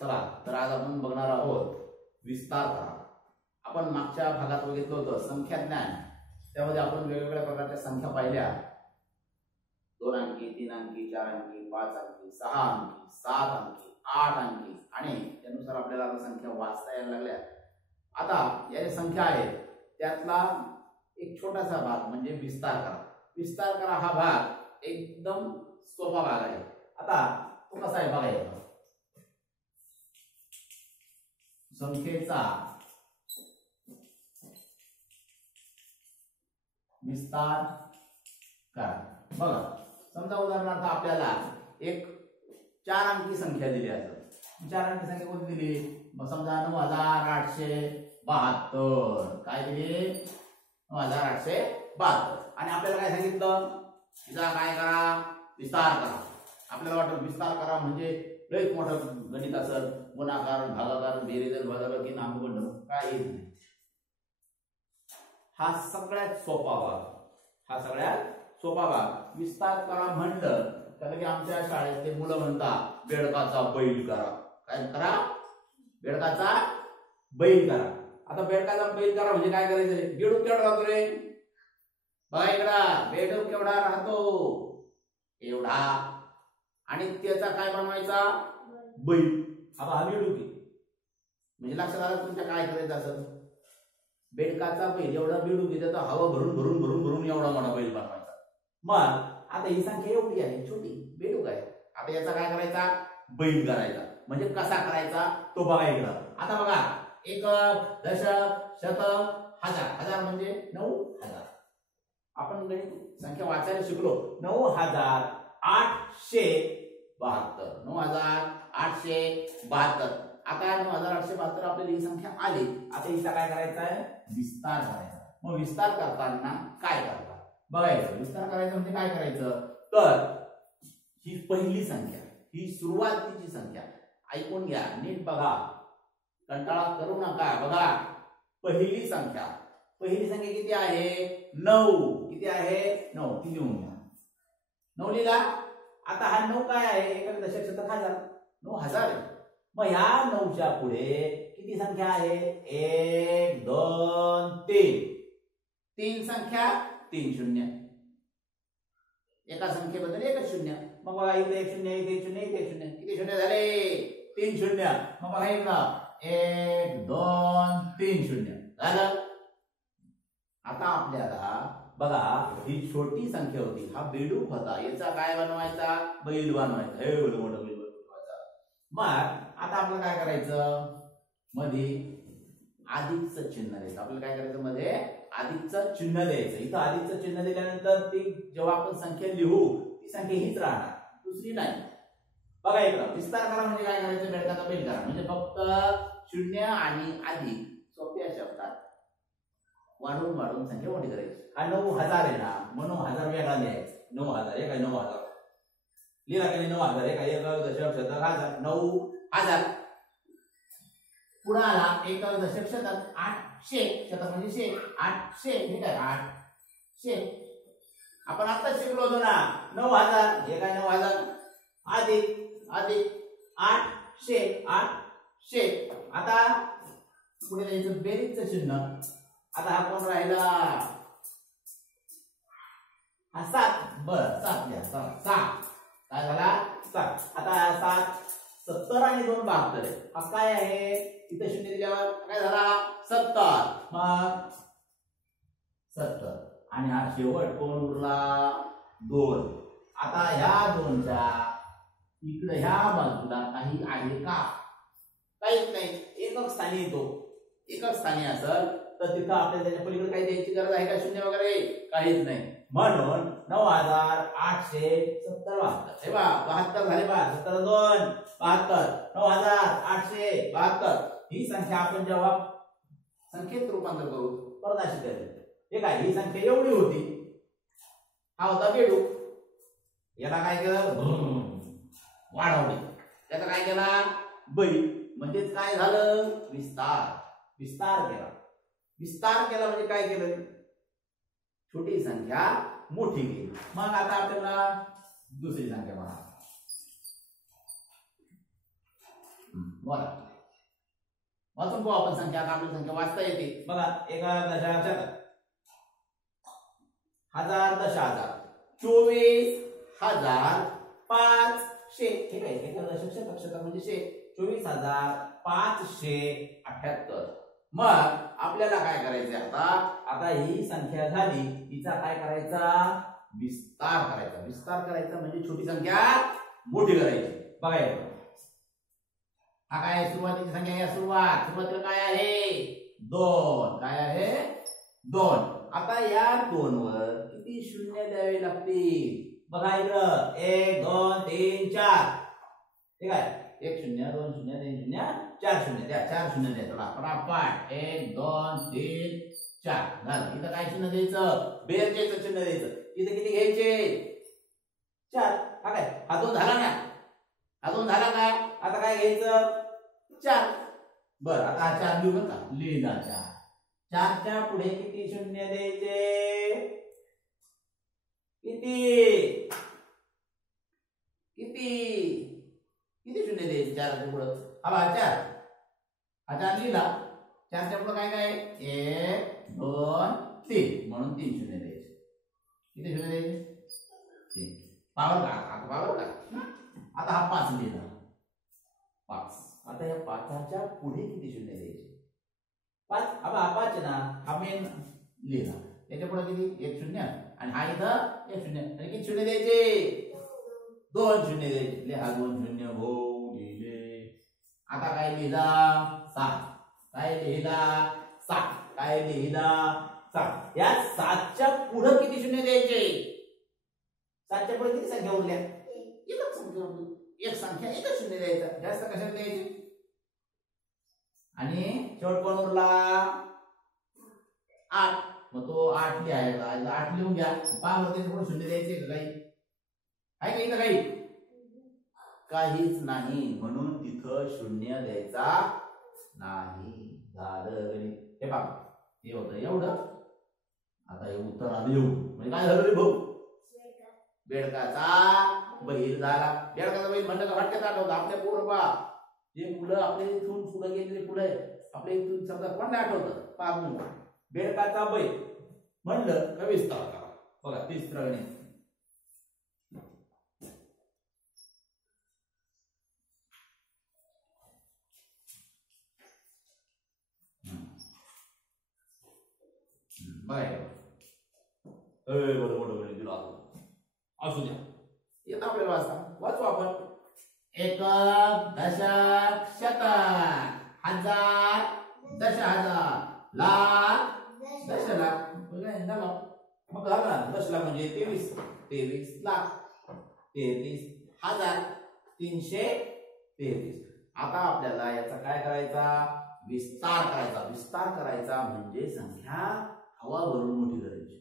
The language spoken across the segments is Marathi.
चला तर आज आपण बघणार आहोत विस्तार करा. आपण मागच्या भागात बघितलं होतं संख्या ज्ञान. त्यामध्ये आपण वेगवेगळ्या प्रकारच्या संख्या पाहिल्या. 2 अंकी, 3 अंकी, 4 अंकी, 5 अंकी, 6 अंकी, 7 अंकी, 8 अंकी आणि त्यानुसार आपल्याला आता संख्या वाचता यायला लागल्या. आता या ज्या संख्या आहेत त्यातला एक छोटासा भाग म्हणजे विस्तार करा. विस्तार करा हा भाग एकदम सोपा भाग आहे. आता तो कसा आहे बघायचा. संख्येचा विस्तार करा. बघा समजा उदाहरणार्थ आपल्याला एक 4 अंकी संख्या दिली असेल. 4 अंकी संख्या कोणती दिली. मग समजा 9872 काय दिली 9872 आणि आपल्याला काय सांगितलं तिचा काय करा विस्तार करा. आपल्याला वाटतं विस्तार करा म्हणजे लई मोठं गणित असेल. गुणाकार भागाकार बेरीज वजाबाकी नामगुण काय येत नाही. हा सगळ्यात सोपा भाग. हा सगळ्यात सोपा भाग. विस्तार करा म्हणलं तर आमच्या शाळेतले मुलं म्हणतात बेडकाचा बैल करा. काय करा बेडकाचा बैल करा. आता बेडकाचा बैल करा म्हणजे काय करायचं. बेडूक केवढा राहतो रे बघा इकडा. बेडूक केवढा राहतो एवढा आणि त्याचा काय बनवायचा बैल. आता हा बेडूक आहे म्हणजे लक्षात आलं तुमच्या काय करायचं असेल. बेडकाचा बैल एवढा बेडूक आहे त्याचा हवा भरून भरून भरून भरून एवढा मोठा बैल बनवायचा. मग आता ही संख्या एवढी आहे छोटी बेडूक आहे. आता याचा काय करायचा बैल करायचा. म्हणजे कसा करायचा तो बघा इकडं. आता बघा एकक दशक शतक हजार. हजार म्हणजे 9000. आपण गणित संख्या वाचायला शिकलो. 9872 9872. आता 9872 आपल्याला ही संख्या आली. आता हिचा काय करायचा आहे विस्तार करायचा. मग विस्तार करताना काय करतात बघायचं. विस्तार करायचं म्हणजे काय करायचं तर ही पहिली संख्या ही सुरुवातीची संख्या ऐकून घ्या नीट बघा कंटाळा करू नका. बघा पहिली संख्या किती आहे 9. किती आहे 9. ती लिहून घ्या. 9 लिहिला. आता हा 9 काय आहे एकक दशक शतक हजार 9000 आहे. मग ह्या 9च्या पुढे किती संख्या आहे 1 2 3. 3 संख्या 3 शून्य. एका संख्येबद्दल एकच शून्य. मग बघा इथे 1 शून्य इथे 1 शून्य इथे 1 शून्य. किती शून्य झाले 3 शून्य. मग बघा इकडं 1 2 3 शून्य झालं. आता आपल्याला बघा ही छोटी संख्या होती. हा बेडूक होता. याचा काय बनवायचा बैल बनवायचा. हे एवढं मोठं बैल बनवायचा. मग आता आपल्याला काय करायचं मध्ये अधिकचं चिन्ह द्यायचं. आपल्याला काय करायचं मध्ये अधिकचं चिन्ह द्यायचं. इथं अधिकचं चिन्ह दिल्यानंतर ती जेव्हा आपण संख्या लिहू ती संख्या हीच राहणार दुसरी नाही. बघा इकडं विस्तार करा म्हणजे काय करायचं बेडकाचा बैल करा म्हणजे फक्त शून्य आणि अधिक सोप्या शब्दात वाढवून वाढवून संख्या मोठी करायची. हा 9000 आहे ना मग 9000 वेगळा लिहायचा. 9000 एक आहे 9000 लिहिला का 9000 एक आहे एकक दशक शतक हजार 9000. पुढे आला एकक दशक शतक 800. शतक म्हणजे 100 800 हे काय 800. आपण आता शिकलो होतो ना 9000 हे काय 9000 अधिक 800 800. आता पुढे द्यायचं बेरीजचं चिन्ह. आता हा कोण राहिला हा 7. बरं 7 द्या 7 काय झाला 7. आता 7 70 आणि 2 72 आहे. हा काय आहे इथे शून्य दिल्यावर काय झाला 70. मग 70 आणि हा शेवट कोण उरला 2. आता ह्या 2च्या इकडे ह्या बाजूला काही आहे का काहीच नाही. एकक स्थानी येतो. एकक स्थानी असेल तर तिथं आपल्याला त्याच्या पलीकडे काही द्यायची गरज आहे का शून्य वगैरे काहीच नाही. म्हणून 9870 हे बा 72 झाले बा 70 2 72 9872. ही संख्या आपण जेव्हा संख्येत रूपांतर करू परत अशी करेल. हे काय ही संख्या एवढी होती. हा होता बेडूक. याला काय केलं वाढवले. त्याचा काय केला बैल. म्हणजेच काय झालं विस्तार केला. विस्तार केला म्हणजे काय केलं छोटी संख्या मोठी केली. मग आता आपल्याला दुसरी संख्या बघा बोला वाचून पाहू आपण संख्या. आता आपली संख्या वाचता येते बघा. 1 दशांश 1000 दशहजार 24,500 ठीक आहे. 1 दशलक्ष दशक म्हणजे 24,578. मग आपल्याला काय करायचं आता ही संख्या झाली, हिचा काय करायचा विस्तार करायचा. विस्तार करायचा म्हणजे छोटी संख्या मोठी करायची. बघा हा काय सुरुवातीची संख्या आहे. सुरुवातीला काय आहे 2. काय आहे 2. आता या 2 वर किती शून्य द्यावे लागतील बघा इकडं. 1 2 3 4 ठीक आहे. 1 0 2 0 3 0 4 शून्य द्या. 4 शून्य द्या. चला पटापट 1 2 3 4 झालं. इथं काय चिन्ह द्यायचं बेरजेचं चिन्ह द्यायचं. इथं किती घ्यायचे 4. हा काय हा 2 झाला ना. हा 2 झाला का. आता काय घ्यायचं 4. बर आता हा 4 लिहू बरं का. लिहिला 4. 4 च्या पुढे किती शून्य द्यायचे किती किती किती शून्य द्यायचे 4 च्या पुढे. हा 4 हा 4 लिहिला. 4 च्या पुढे काय काय 1 2 3 म्हणून 3 शून्य द्यायचे. किती शून्य द्यायचे 3. पावर का आता पावर का. आता हा 5 लिहिला 5. आता या 5च्या पुढे किती शून्य द्यायचे 5. हा 5 ना. हा मेन लिहिला. त्याच्या पुढे किती 1 शून्य आणि हा इथं 1 शून्य आणि किती शून्य द्यायचे 2 शून्य द्यायचे. हा 2 शून्य हो लिहिले. आता काय लिहिला 7. काय लिहिला 7. काय लिहिला 7. या 7च्या पुढे किती शून्य द्यायचे 7च्या पुढे किती संख्या उरल्या एकच संख्या उरली. एक संख्या एकच शून्य द्यायचा. जास्त कशाला द्यायचे. आणि शेवट कोण उरला 8. मग तो 8 लिहायचा. 8 लिहून घ्या. पहा मग त्याच्या पुढे शून्य द्यायचे का काही आहे का इथं काही काहीच नाही. म्हणून तिथं शून्य द्यायचा नाही. झालं गणित. हे पहा हे होतं एवढं. आता हे उत्तर आलं एवढं म्हणजे काय झालं रे भाऊ बेडकाचा बैल झाला. बेडकाचा बैल म्हणलं का वाटतं आठवतं आपल्या पूर्वा जे मुलं आपल्या इथून पुढे गेलेले पुढे आपल्या इथून समजा कोण आठवतं पाहून बेडकाचा बैल म्हणलं का विस्तार करा. बघा 3रा गणित. बरोबर दिला असू द्या. येत आपल्याला वाचता वाचू आपण. 1 दशक शतक 1000 दशहजार लाख दशलाख मग झालं 10 लाख म्हणजे 23 लाख 33,333. आता आपल्याला याचा काय करायचा विस्तार करायचा. विस्तार करायचा म्हणजे संख्या हवा भरून मोठी करायची.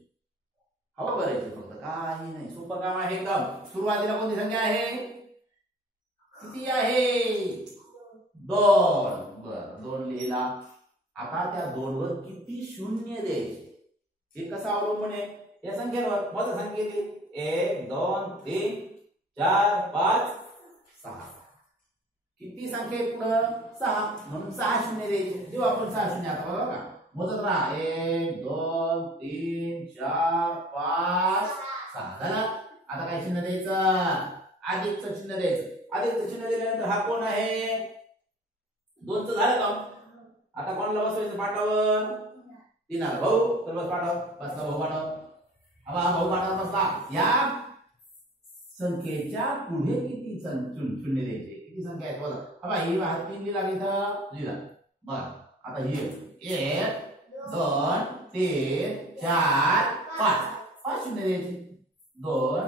हवा भरायची फक्त काही नाही. सोपं काम आहे एकदम. सुरुवातीला कोणती संख्या आहे किती आहे 2. बर 2 लिहिला. आता त्या 2 वर किती शून्य द्यायचे हे कसं अवलंबून आहे या संख्येवर. मोठ्या संख्येत 1 2 3 4 5 6 किती संख्येत पुढं 6 म्हणून 6 शून्य द्यायचे. जेव्हा आपण 6 शून्य आता बघा का मोजत राहा 1 2 3 4 5 6 झाला. आता काय चिन्ह द्यायचं अधिकचं चिन्ह द्यायचं. अधिकचं चिन्ह दिल्यानंतर हा कोण आहे 2चं झालं का. आता कोणाला बसवायचं पाठावर 3 भाऊ. तर बस पाठाव बसला भाऊ पाठाव. हा भाऊ पाठावर बसला. या संख्येच्या पुढे किती शून्य द्यायचे किती संख्या आहेत बघा. हा ही 3 लिहिला इथं लिहिला. बरं आता ही 1 2 3 4 5 5 शून्य द्यायचे. 2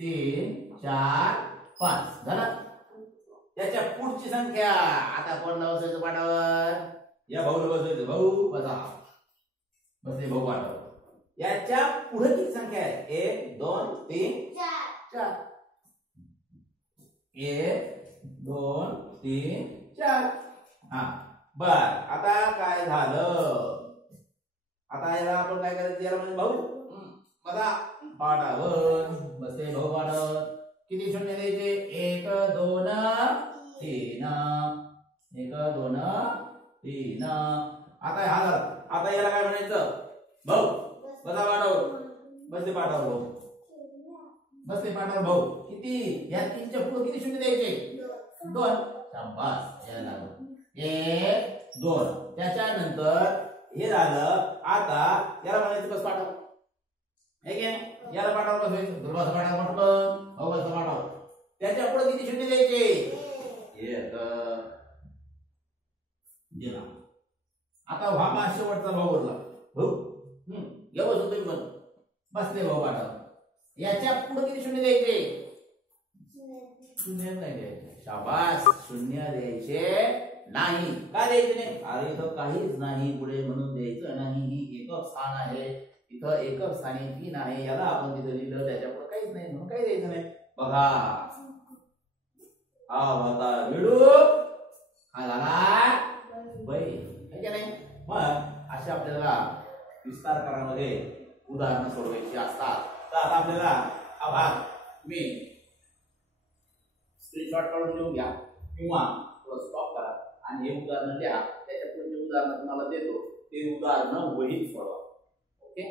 3 4 5 झालं. त्याच्या पुढची संख्या आता कोणाला बसवायचं पाठावर या भाऊला बसवायचं. भाऊ बसा बसले भाऊ पाठावर. याच्या पुढे किती संख्या आहे 1 2 3 4 1 2 3 4. हा बर आता काय झालं. आता याला आपण काय करायचं याला म्हणजे भाऊ बसा पाठावर बसले भाऊ पाठावर. किती शून्य द्यायचे 1 2 3 1 2 3 आता हा झाला. आता याला काय म्हणायचं भाऊ. बसा पाठावर. बसते पाठावर भाऊ. बसते पाठावर भाऊ. किती या 3च्या पुढे किती शून्य द्यायचे 2. शाबास याला 1 2. त्याच्यानंतर हे झालं. आता याला म्हणायचं बस पाठावर. हे घे याला पाठावर बसवायचं. बस पाठावर म्हटलं हो बस पाठावर. त्याच्या पुढे किती शून्य द्यायचे 1 दिला. आता हा शेवटचा भाऊ उरला भाऊ. एवढं तुम्ही पण बसले भाऊ पाठावर. याच्या पुढे किती शून्य द्यायचे 0 नाही द्यायचे. शाबास. 0 द्यायचे नाही. का द्यायचे नाही. अरे इथं काहीच नाही पुढे म्हणून द्यायचं नाही. ही एकक स्थान आहे. इथं एकक स्थानी 3 आहे. याला आपण तिथे लिहिलं त्याच्या पुढे काहीच नाही म्हणून काही द्यायचं नाही. बघा हा होता विडू. हा झाला बाई. है की नाही. मग अशा आपल्याला विस्तारकारामध्ये उदाहरणं सोडवायची असतात. तर आता आपल्याला हा भाग मी स्क्रीनशॉट काढून लिहून घ्या किंवा थोडं स्टॉप करा आणि हे उदाहरण लिहा. त्याच्या पुढचे उदाहरण तुम्हाला देतो ते उदाहरण वहीत सोडवा. ओके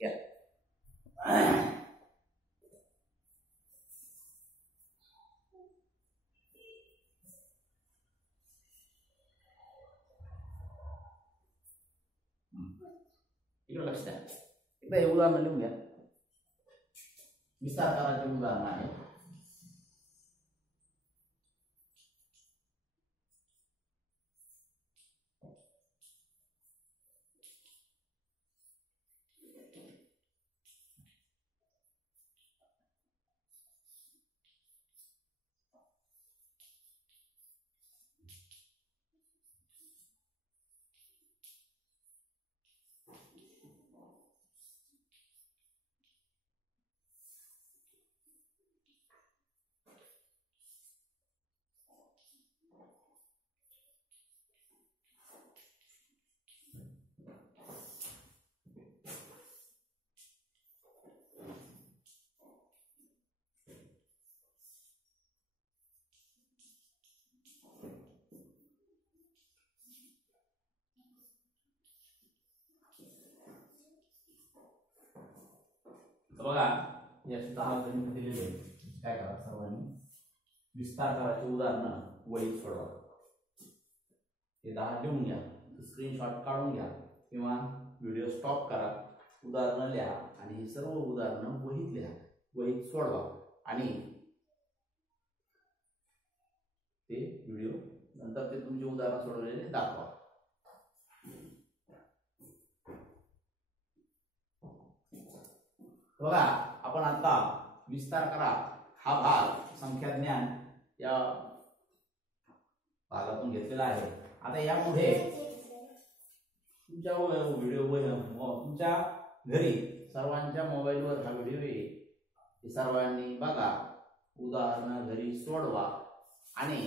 घ्या. इकडे लक्ष द्या. एकदा हे उदाहरण लिहून घ्या. विस्तारकाराचे उदाहरण आहे. बघा या 10 गणित दिलेले. काय करा सर्वांनी विस्तारकाराचे उदाहरण वहीत सोडवा. हे 10 लिहून घ्या. स्क्रीनशॉट काढून घ्या किंवा व्हिडिओ स्टॉप करा. उदाहरणं लिहा आणि ही सर्व उदाहरणं वहीत लिहा. वहीत सोडवा आणि ते व्हिडिओ नंतर ते तुमचे उदाहरण सोडवलेले दाखवा. बघा आपण आता विस्तार करा हा भाग संख्या ज्ञान या भागातून घेतलेला आहे. आता यापुढे तुमच्या व्हिडिओ तुमच्या घरी सर्वांच्या मोबाईलवर हा व्हिडिओ येईल. सर्वांनी बघा. उदाहरण घरी सोडवा आणि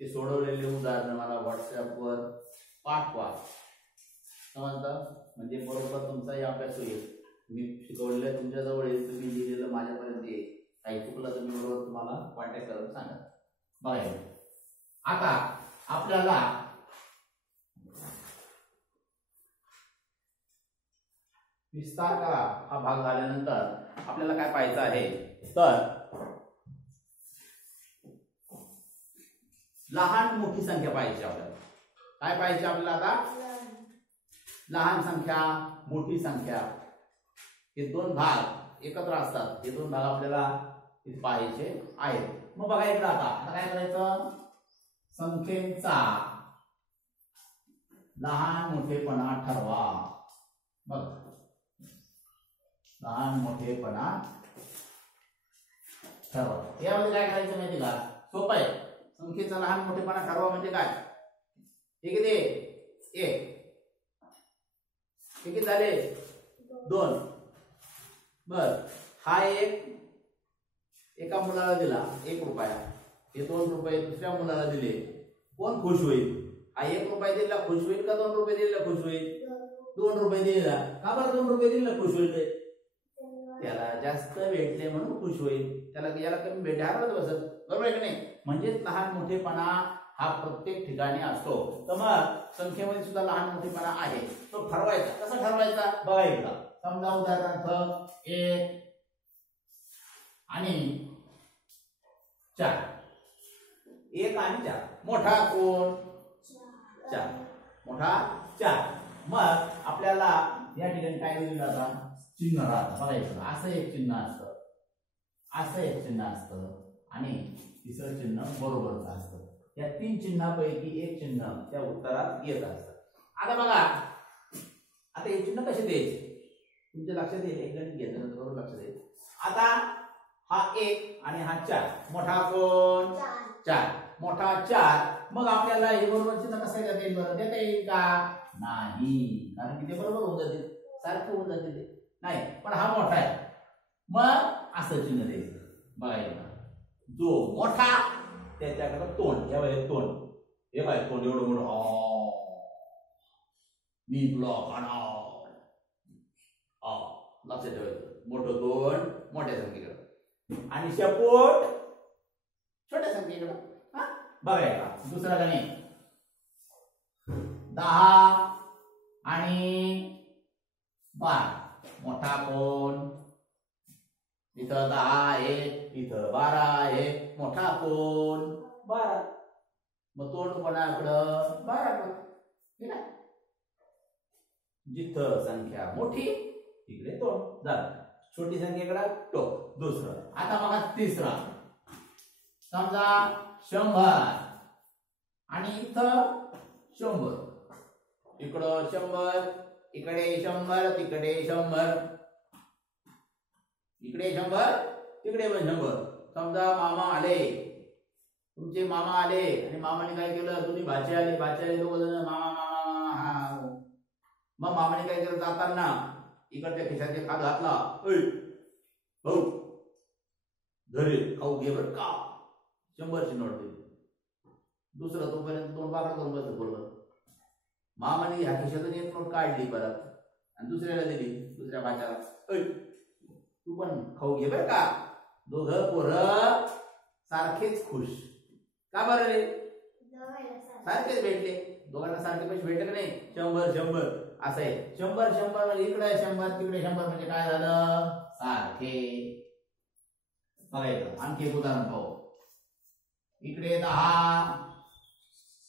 ते सोडवलेले उदाहरण मला व्हॉट्सअपवर पाठवा. समजतं म्हणजे बरोबर तुमचा अभ्यास होईल. मी शिकवलेलं तुमच्या जवळ येईल. तुम्ही लिहिलेलं माझ्यापर्यंत येईल. काही चुकलं तर मी बरोबर तुम्हाला कॉन्टॅक्ट करून सांगा. बघा आता आपल्याला विस्तार करा हा भाग झाल्यानंतर आपल्याला काय पाहायचं आहे तर लहान मोठी संख्या पाहिजे आपल्याला. काय पाहिजे आपल्याला आता लहान संख्या मोठी संख्या हे 2 भाग एकत्र असतात. हे 2 भाग आपल्याला पाहायचे आहेत. मग बघा इकडे आता काय करायचं संख्येचा लहान मोठेपणा ठरवा. बघ लहान मोठेपणा ठरवा. यामध्ये काय करायचं माहिती का सोपं आहे. संख्येचा लहान मोठेपणा ठरवा म्हणजे काय हे किती 1 किती झाले 2. बर हा एका मुलाला दिला 1 रुपया. हे 2 रुपये दुसऱ्या मुलाला दिले. कोण खुश होईल. हा 1 रुपया दिला खुश होईल का 2 रुपये दिलेला खुश होईल. 2 रुपये दिलेला का बरं 2 रुपये दिलेला खुश होईल. त्याला जास्त भेटले म्हणून खुश होईल. त्याला याला कमी भेटणार बसत बरोबर आहे की नाही. म्हणजेच लहान मोठेपणा हा प्रत्येक ठिकाणी असतो. तर मग संख्येमध्ये सुद्धा लहान मोठेपणा आहे, तो ठरवायचा. कसा ठरवायचा बघा एकदा. समजा उदाहरणार्थ 1 आणि 4, 1 आणि 4. मोठा कोण? 4. मोठा 4. मग आपल्याला या ठिकाणी काय दिलं जातं? चिन्ह राहतं. बघायचं असं एक चिन्ह असतं, असं एक चिन्ह असतं आणि तिसरं चिन्ह बरोबरच असतं. या 3 चिन्हापैकी एक चिन्ह त्या उत्तरात येत असतं. आता बघा, आता हे चिन्ह कसे द्यायचे तुमच्या लक्षात येईल. एक गणित घेतल्यानंतर बरोबर लक्षात येईल. आता हा 1 आणि हा 4. मोठा कोण? 4. मोठा 4. मग आपल्याला हे बरोबर चिन्ह कसं देता येईल? बरं देता येईल का? नाही, कारण की ते बरोबर होऊन जाते, सारखं होऊन जाते ते नाही. पण हा मोठा आहे, मग असं चिन्ह द्यायचं. बघायला जो मोठा त्याच्याकडे तोंड, या वेळेस तोंड, हे काय तोंड एवढं मोठं, मी तुला खाणार, लक्षात ठेवायचं. मोठं तोंड मोठ्या संख्येकडे आणि शेपूट छोट्या संख्येकडे. बघायला दुसरा गणित 10 आणि 12. मोठा कोण? इथं 10 आहे, इथं 12 आहे. मोठा कोण? 12. मग तोंड कोणाकडं? 12कडं. ठीक आहे. जिथं संख्या मोठी तिकडे तोंड झालं, छोटी संख्येकडे टोक. दुसरं. आता बघा तिसरा. समजा 100 आणि इथं 100. इकडं 100, इकडे 100, तिकडे 100, इकडे 100, तिकडे पण 100. समजा मामा आले, तुमचे मामा आले आणि मामाने काय केलं? तुम्ही भाचे आले दोघ जण मामा मामा. मग मामाने काय केलं? जाताना इकडच्या खिशात खात घातला. भाऊ घरी खाऊ घे बर का, 100ची नोट दिली. दुसरं तोपर्यंत तोंड बाकडं करून बसत बोलत. मामाने ह्या खिशातून एक नोट काढली परत आणि दुसऱ्याला दिली, दुसऱ्या भाच्याला. तू पण खाऊ घे बर का. दोघं पोरं सारखेच खुश. का बरं रे? सारखेच भेटले, दोघांना सारखे पैसे भेटले का नाही? 100 असं आहे. 100 म्हणजे इकडे 100 तिकडे 100 म्हणजे काय झालं? सारखे. बघायचं आणखी एक उदाहरण पाहू. इकडे 10,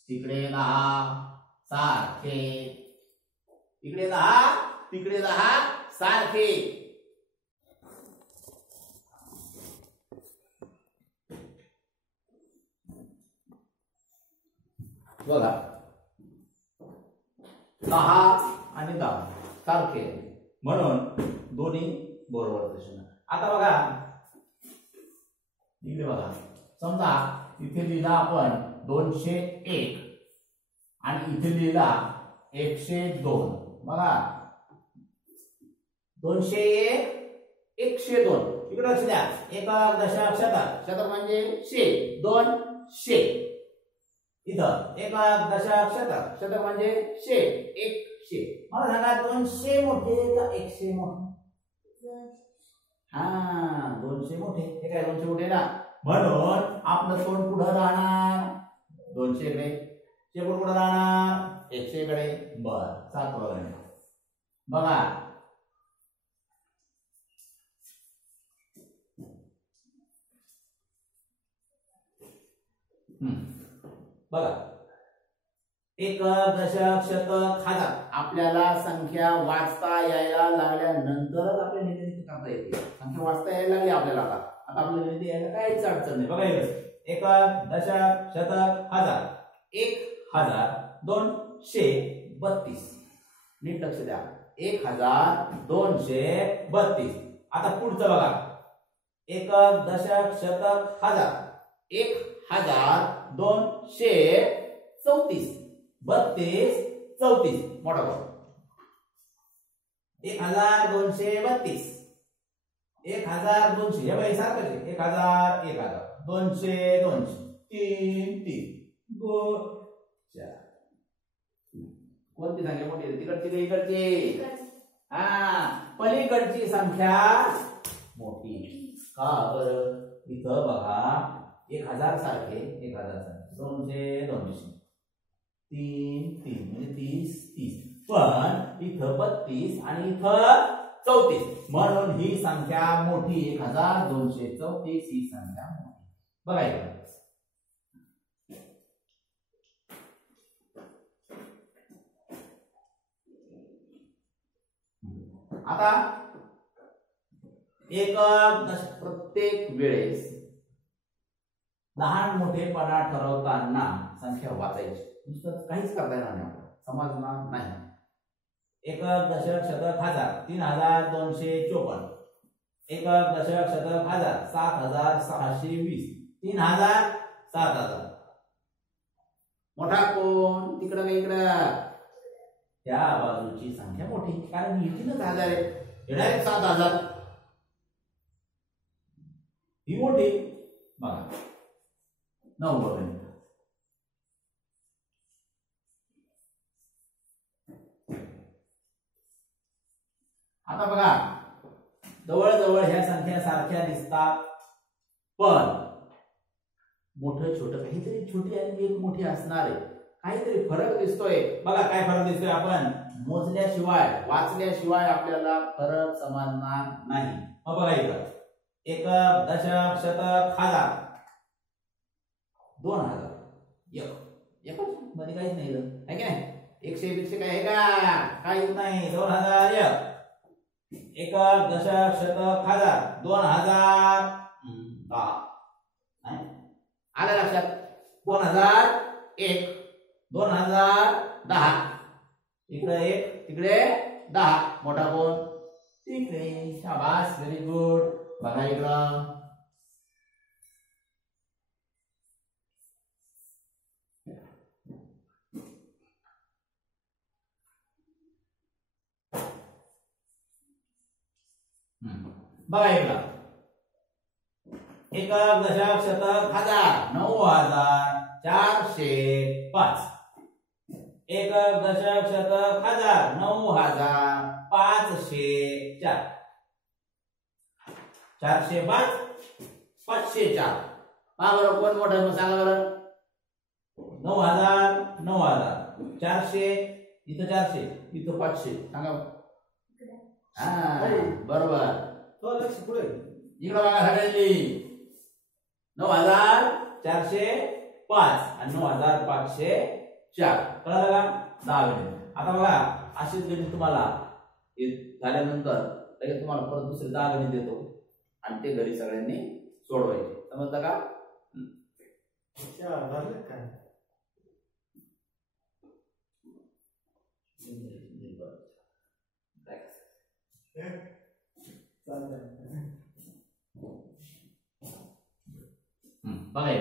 तिकडे 10, सारखे. इकडे 10, तिकडे 10, सारखे. बघा 10 आणि 10 सारखे, म्हणून दोन्ही बरोबर चिन्ह. आता बघा इकडे बघा. समजा इथे लिहिला आपण 201 आणि इथे लिहिला 102. बघा 201 102. इकडे लक्ष द्या. 1 दशांश शतक, शतक म्हणजे 100, 200. इथं 1 दशांश शतक, शतक म्हणजे 100, 100. मला सांगा 200 मोठे का 100 मोठे? 200 मोठे. हे काय 200 मोठे ना, म्हणून आपलं तोंड पुढे राहणार 200 कडे, शेपूट पुढे राहणार 100 कडे. बर 7वा गणित बघा. बघा 1 दशांश शतक हजार. आपल्याला संख्या वाचता यायला लागल्यानंतरच आपल्या निर्णय करता येते. संख्या वाचता यायला लागली आपल्याला, आता आपल्या निर्णय यायला काहीच अडचण नाही. बघा 1 दशांश शतक हजार, 1232. नीट लक्ष द्या. 1232. आता पुढचं बघा. 1 दशांश शतक हजार, 1234. 32, 34 मोठा बघा. 1232, 1200. हे बाई सारखं 1000, 200, 3, 2, 4. कोणती संख्या मोठी आहे? तिकडची का इकडची? पलीकडची संख्या मोठी. का बरं? इथं बघा 1000 सारखे 1000 सारखे 200 200 3 3 म्हणजे 30 30 पण इथं 32 आणि इथं 34 म्हणून ही संख्या मोठी 1234 ही संख्या मोठी. बघा इथं आता प्रत्येक वेळेस लहान मोठेपणा ठरवताना संख्या वाचायची, नुसतं काहीच करता येणार नाही, समजणार नाही. एकक दशक शतक हजार 3254, एकक दशक शतक हजार 7620, 3000 7000. मोठा कोण तिकडं का इकडं? त्या बाजूची संख्या मोठी, कारण ही 3000 आहे, डायरेक्ट 7000 ही मोठी. बघा 9 बघा आता बघा जवळजवळ ह्या संख्या सारख्या दिसतात, पण मोठं छोटं काहीतरी छोटी आणि एक मोठी असणार आहे, काहीतरी फरक दिसतोय. बघा काय फरक दिसतोय, आपण मोजल्याशिवाय वाचल्याशिवाय आपल्याला फरक समजणार नाही. मग बघा इथं एकक दशक शतक हजार 2000 एक मध्ये काहीच नाही आहे की नाही, 100 काय आहे का? काहीच नाही. 2001 एकक दशक शतक हजार 2010 आलं लक्षात? 2001 2010 इकडे 1 तिकडे 10, मोठा कोण तिकडे. शाबास, व्हेरी गुड. बघा इकडं बघा इकडं एकक दशक शतक हजार 9405, एकक दशक शतक हजार 9504, 405 504. पहा बरं कोण मोठं मग सांगा बरं. 9000 9000 400 इथं 400 इथं 500 सांगा. बरोबर. तो लक्ष पुढे इकडे बघा सगळ्यांनी 9405 आणि 9504 कळलं का? 10 गणित. आता बघा अशीच गणित तुम्हाला झाल्यानंतर लगेच तुम्हाला परत दुसरे 10 गणित देतो आणि ते घरी सगळ्यांनी सोडवायचे. समजलं का? बघा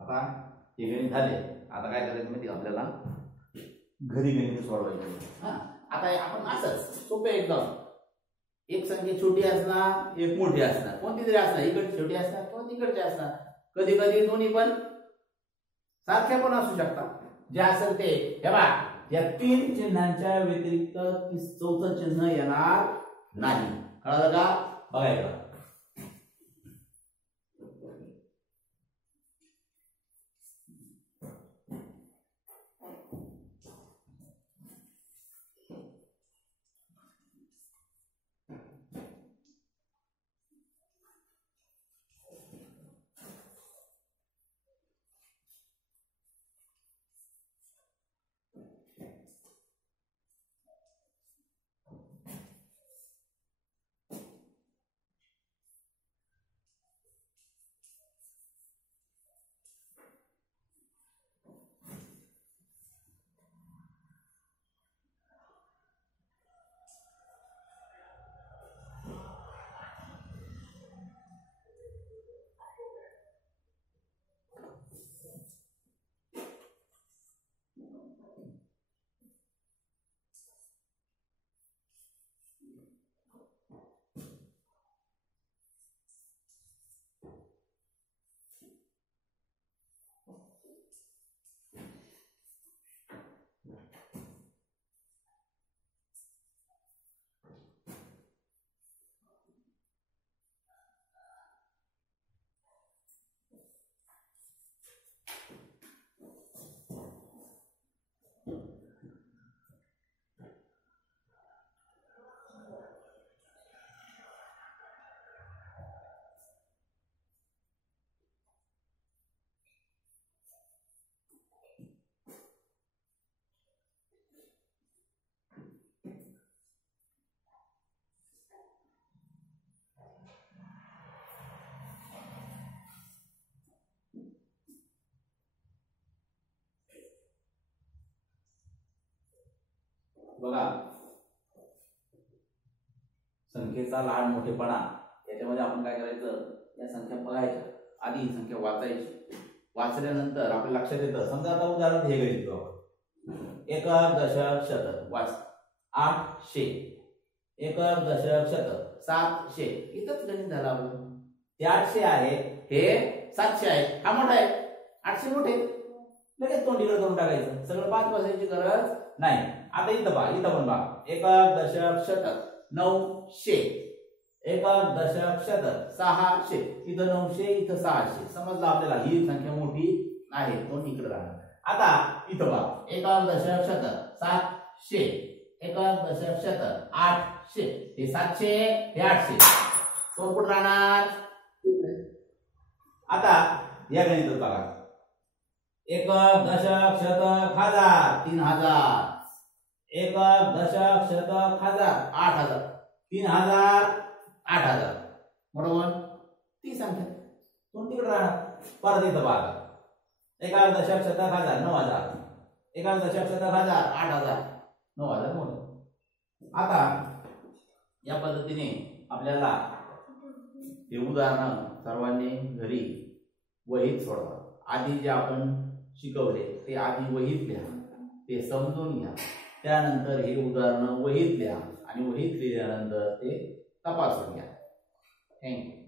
आता हे गणित झाले. आता काय करायचं माहिती आपल्याला, घरी गणित सोडवायचे. आता आपण असंच सोपे एकदम, एक संख्या छोटी असणार एक मोठी असणार, कोणती तरी असणार, इकडची छोटी असणार किंवा तिकडची असणार, कधी कधी दोन्ही पण सारख्या पण असू शकतात. जे असेल ते हे बघा, या 3 चिन्हांच्या व्यतिरिक्त चौथं चिन्ह येणार नाही. कळलं का? बघायचं बघा संख्येचा लहान मोठेपणा याच्यामध्ये आपण काय करायचं, या संख्या बघायच्या आधी ही संख्या वाचायची, वाचल्यानंतर आपल्या लक्षात येतं. समजा आता उदाहरण हे घेतो आपण, एकक दशक शतक वाच 800, एकक दशक शतक 700. इथंच गणित झालं आपलं. ते 800 आहे, हे 700 आहे. हा मोठा आहे, 800 मोठे, लगेच तोंडीकडे करून टाकायचं, सगळं 5 बसायची गरज नाही. आता इथं पहा, इथं पण पहा, एकक दशक शतक 900, एकक दशक शतक 600. इथं 900, इथं 600. समजलं आपल्याला ही संख्या मोठी आहे, दोन इकडे राहणार. आता इथं पहा, एकक दशक शतक 700, एकक दशक शतक 800. हे 700, हे 800. कोण कुठं राहणार? आता या गणितात बघा, एकक दशक शतक 1000 3000, एकक दशक शतक 1000 8000, 3000 8000. बरोबर, ती संख्या कोण तिकडे राहणार? परत इथं बघा, एकक दशक शतक 1000 9000, एकक दशक शतक 1000 8000 9000 मोठं. आता या पद्धतीने आपल्याला हे उदाहरण सर्वांनी घरी वहीत सोडवा. आधी जे आपण शिकवले ते आधी वहीत लिहा, ते समजून घ्या. त्यानंतर हे उदाहरण वहीत लिहा आणि वहीत लिहिल्यानंतर ते तपासून घ्या. थँक्यू.